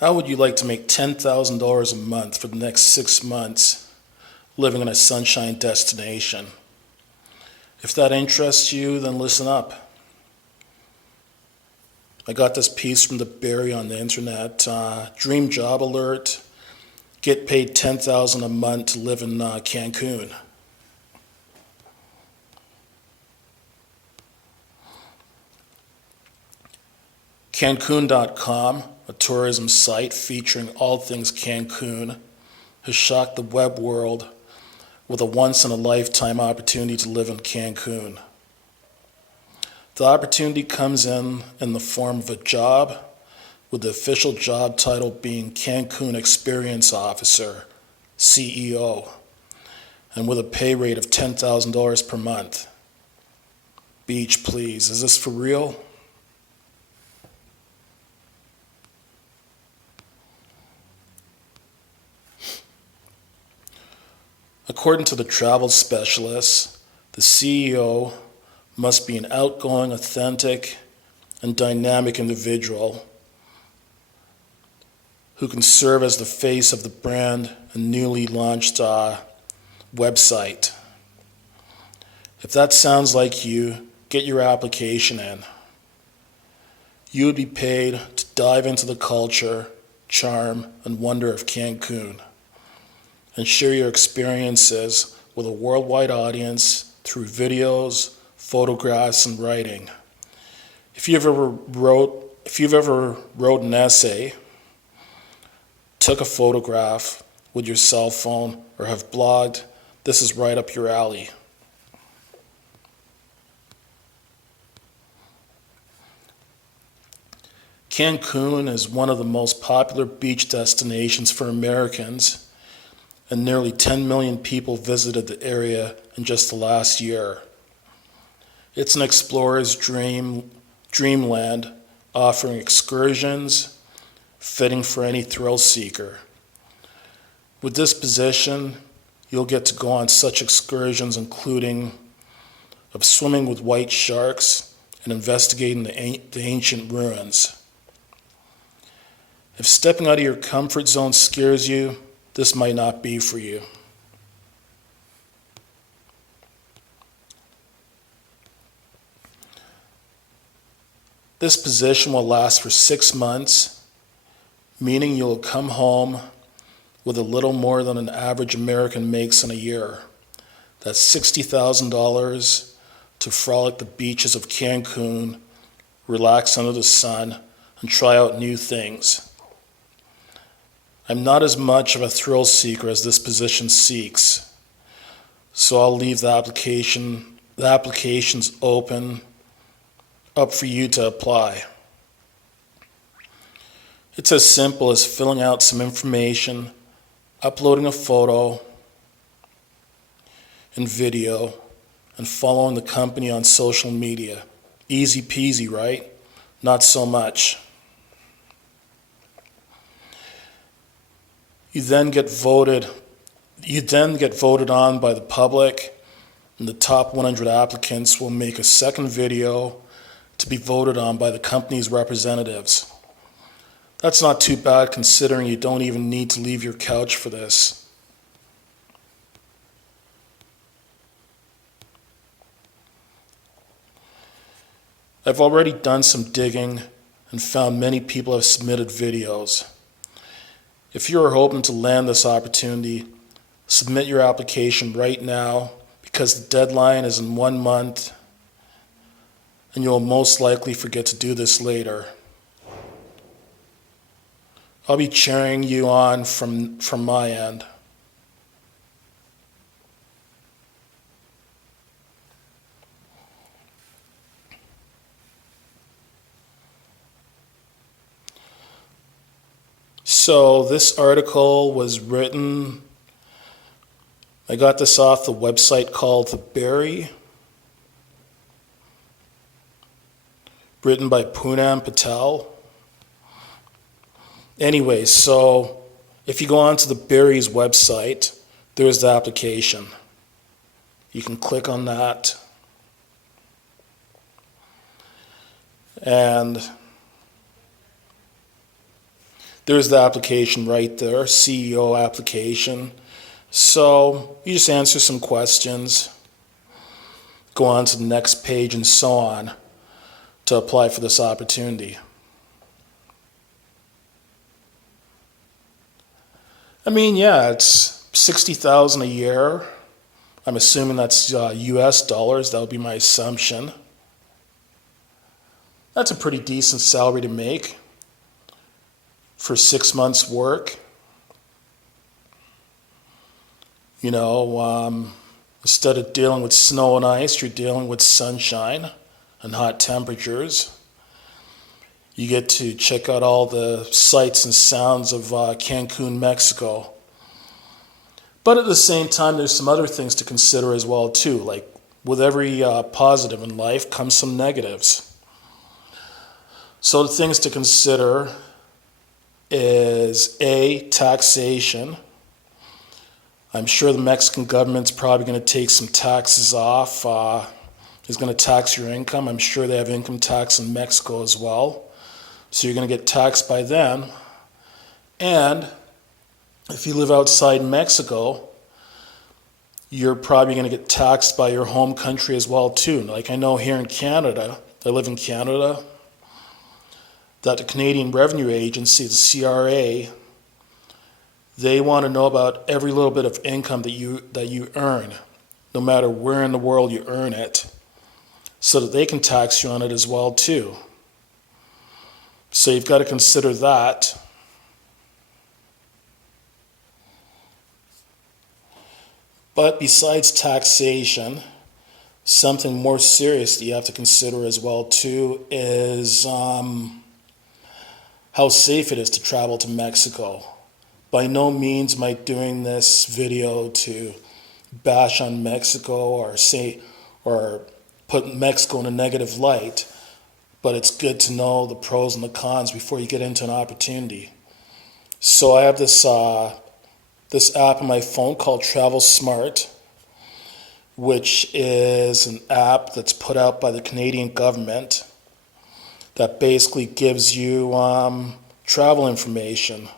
How would you like to make $10,000 a month for the next 6 months living in a sunshine destination? If that interests you, then listen up. I got this piece from the Barry on the internet. Dream job alert. Get paid $10,000 a month to live in Cancun. Cancun.com, a tourism site featuring all things Cancun, has shocked the web world with a once-in-a-lifetime opportunity to live in Cancun. The opportunity comes in the form of a job, with the official job title being Cancun Experience Officer, CEO, and with a pay rate of $10,000 per month. Beach, please. Is this for real? According to the travel specialists, the CEO must be an outgoing, authentic, and dynamic individual who can serve as the face of the brand and newly launched website. If that sounds like you, get your application in. You would be paid to dive into the culture, charm, and wonder of Cancun and share your experiences with a worldwide audience through videos, photographs, and writing. If you've ever wrote an essay, took a photograph with your cell phone, or have blogged, this is right up your alley. Cancun is one of the most popular beach destinations for Americans, and nearly 10 million people visited the area in just the last year. It's an explorer's dreamland, offering excursions, fitting for any thrill seeker. With this position, you'll get to go on such excursions including of swimming with white sharks and investigating the ancient ruins. If stepping out of your comfort zone scares you, this might not be for you. This position will last for 6 months, meaning you'll come home with a little more than an average American makes in a year. That's $60,000 to frolic the beaches of Cancun, relax under the sun, and try out new things. I'm not as much of a thrill seeker as this position seeks, so I'll leave the applications up for you to apply. It's as simple as filling out some information, uploading a photo and video, and following the company on social media. Easy peasy, right? Not so much. You then get voted on by the public, and the top 100 applicants will make a second video to be voted on by the company's representatives. That's not too bad considering you don't even need to leave your couch for this. I've already done some digging and found many people have submitted videos. If you are hoping to land this opportunity, submit your application right now because the deadline is in 1 month and you will most likely forget to do this later. I'll be cheering you on from my end. So this article was written, I got this off the website called The Barry, written by Poonam Patel. Anyway, so if you go onto the Barry's website, there's the application. You can click on that. And There's the application right there, CEO application. So you just answer some questions, go on to the next page and so on to apply for this opportunity. I mean, yeah, it's $60,000 a year. I'm assuming that's US dollars. That would be my assumption. That's a pretty decent salary to make for 6 months' work. You know, instead of dealing with snow and ice, you're dealing with sunshine and hot temperatures. You get to check out all the sights and sounds of Cancun, Mexico. But at the same time, there's some other things to consider as well too. Like with every positive in life comes some negatives. So the things to consider is A, taxation. I'm sure the Mexican government's probably going to take some taxes off. Is going to tax your income. I'm sure they have income tax in Mexico as well. So you're going to get taxed by them. And if you live outside Mexico, you're probably going to get taxed by your home country as well too. Like I know here in Canada, I live in Canada, that the Canadian Revenue Agency, the CRA, they want to know about every little bit of income that you earn, no matter where in the world you earn it, so that they can tax you on it as well too. So you've got to consider that. But besides taxation, something more serious that you have to consider as well too is how safe it is to travel to Mexico. By no means am I doing this video to bash on Mexico or put Mexico in a negative light, but it's good to know the pros and the cons before you get into an opportunity. So I have this app on my phone called Travel Smart, which is an app that's put out by the Canadian government that basically gives you travel information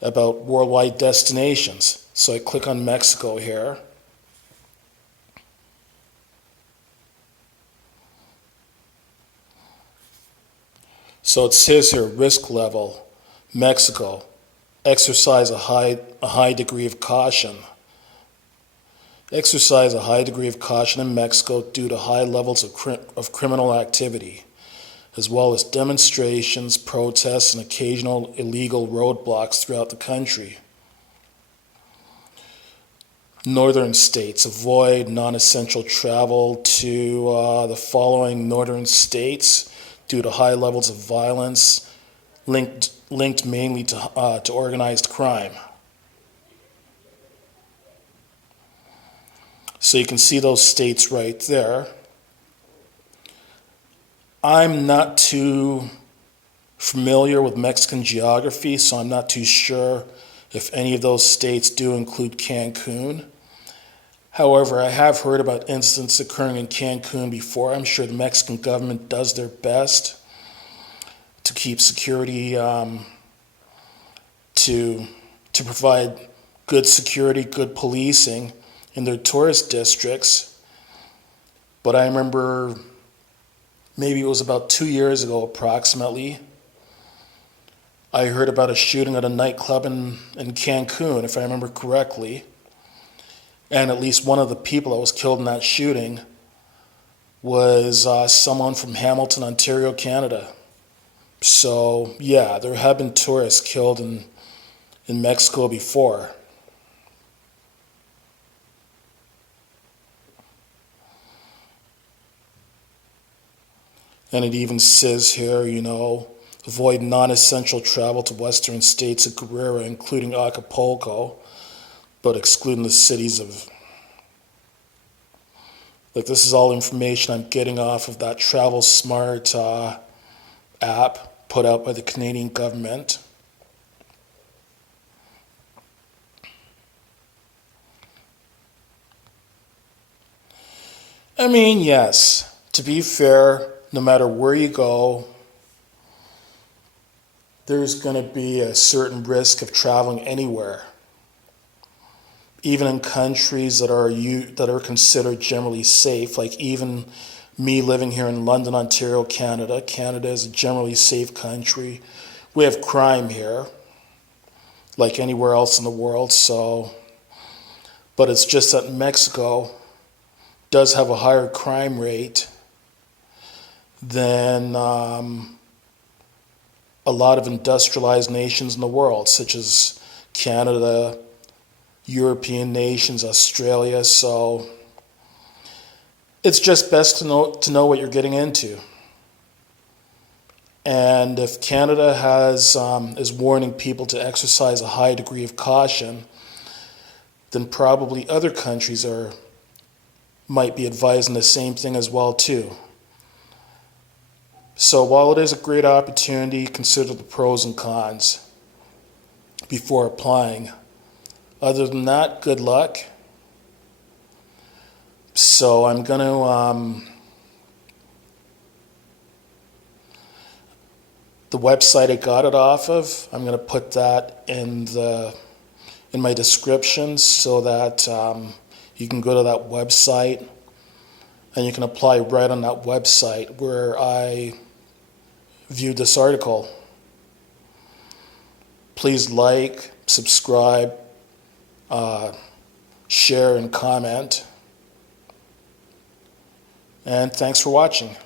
about worldwide destinations. So I click on Mexico here. So it says here, risk level, Mexico, exercise a high degree of caution. Exercise a high degree of caution in Mexico due to high levels of criminal activity, as well as demonstrations, protests, and occasional illegal roadblocks throughout the country. Northern states, avoid non-essential travel to the following northern states due to high levels of violence linked mainly to organized crime. So you can see those states right there. I'm not too familiar with Mexican geography, so I'm not too sure if any of those states do include Cancun. However, I have heard about incidents occurring in Cancun before. I'm sure the Mexican government does their best to keep security, to provide good security, good policing in their tourist districts. But I remember maybe it was about 2 years ago approximately, I heard about a shooting at a nightclub in Cancun, if I remember correctly. And at least one of the people that was killed in that shooting was someone from Hamilton, Ontario, Canada. So yeah, there have been tourists killed in Mexico before. And it even says here, avoid non-essential travel to western states of Guerrero, including Acapulco, but excluding the cities of... Like, this is all information I'm getting off of that Travel Smart app put out by the Canadian government. I mean, yes, to be fair, no matter where you go, there's going to be a certain risk of traveling anywhere, even in countries that are considered generally safe. Like even me living here in London, Ontario, Canada. Canada is a generally safe country. We have crime here, like anywhere else in the world. But it's just that Mexico does have a higher crime rate than a lot of industrialized nations in the world, such as Canada, European nations, Australia. So it's just best to know what you're getting into. And if Canada is warning people to exercise a high degree of caution, then probably other countries might be advising the same thing as well too. So while it is a great opportunity, consider the pros and cons before applying. Other than that, good luck. So I'm going to, the website I got it off of, I'm going to put that in my description so that you can go to that website and you can apply right on that website where I viewed this article. Please like, subscribe, share, and comment. And thanks for watching.